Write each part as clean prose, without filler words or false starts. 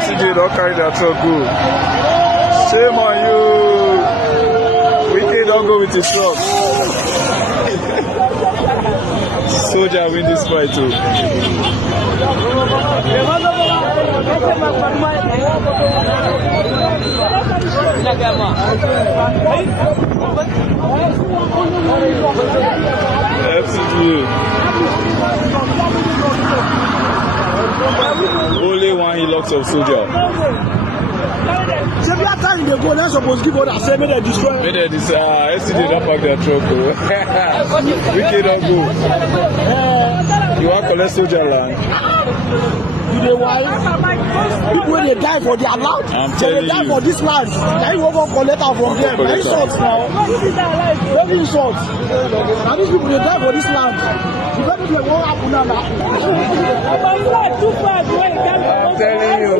FCDA don't carry that truck go. Shame on you. Wicked don't go with his truck. Soldier win this fight too. FCDA. Only one he locks of Soldier. Every time they go, they're supposed to give order. Say, may they destroy. May they destroy. FCDA don't pack their truck. Wicked don't go. You want to collect Soldier land? You know why? People when they die for their land, I'm telling they die you. for this land. Now you go collect out from them. Now insults now. Very insults. Now these people they die for this land. You better be what happen now. I'm telling you,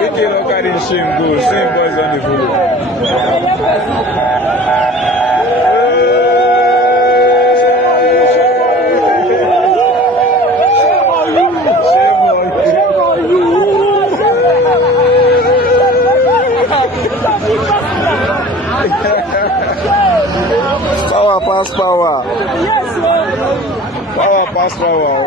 Wicked don't carry shame go. Same boys on the floor. Power pass power. Power pass power.